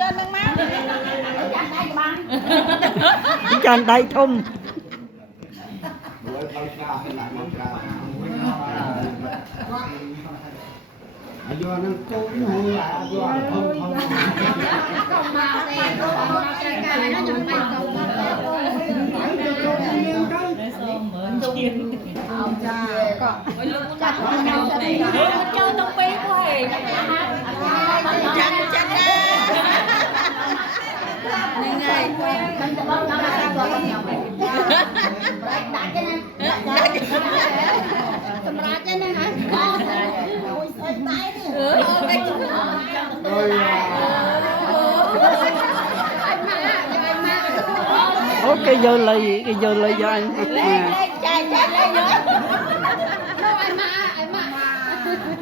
យកនឹងមកចាំដៃបានចាំដៃធំអាយុនឹងកូនហ្នឹងអាយុធំធំមកទេមកត្រូវការហើយណាខ្ញុំមិនទៅមកសូមមើលជៀន អោចាក៏ចាត់ខ្ញុំទៅមិនចូលទៅពេកហើយចាត់ចាត់ណាហ្នឹងហើយមិនទៅបងដល់តាមគាត់ខ្ញុំដាក់ទេណាសម្រាប់ទេណាហ៎អូយស្អីតែនេះអូគេយកលុយយកអញចាចាលេងយកយកឲ្យម៉ាក់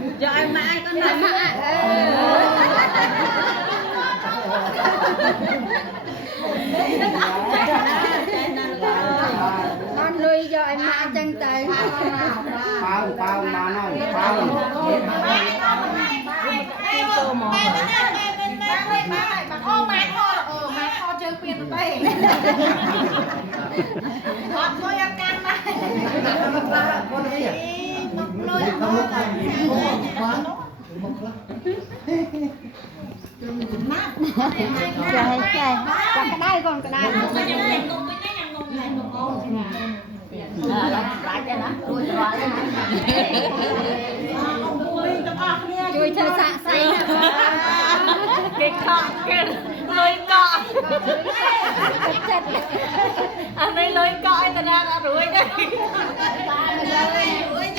យកឲ្យម៉ាក់បានលុយយកឲ្យម៉ាក់អញ្ចឹងទៅប៉ោមកហើយប៉ោចូលមកហើយអូម៉ាក់ខជើងពៀនទៅថតជួយអាកាន់មកคนนี้อ่ะเขาไม่ได้บ้านចាក្តៅកូនក្តៅខ្ញុំញ៉ាំនំវិញណាញ៉ាំនំញ៉ាំនំអូនប្រាច់ណារួចរាល់ជួយធ្វើសាកសីគេខកគេលុយកក់អានេះលុយកក់ឲ្យតាណាអត់រួចទេបានលើ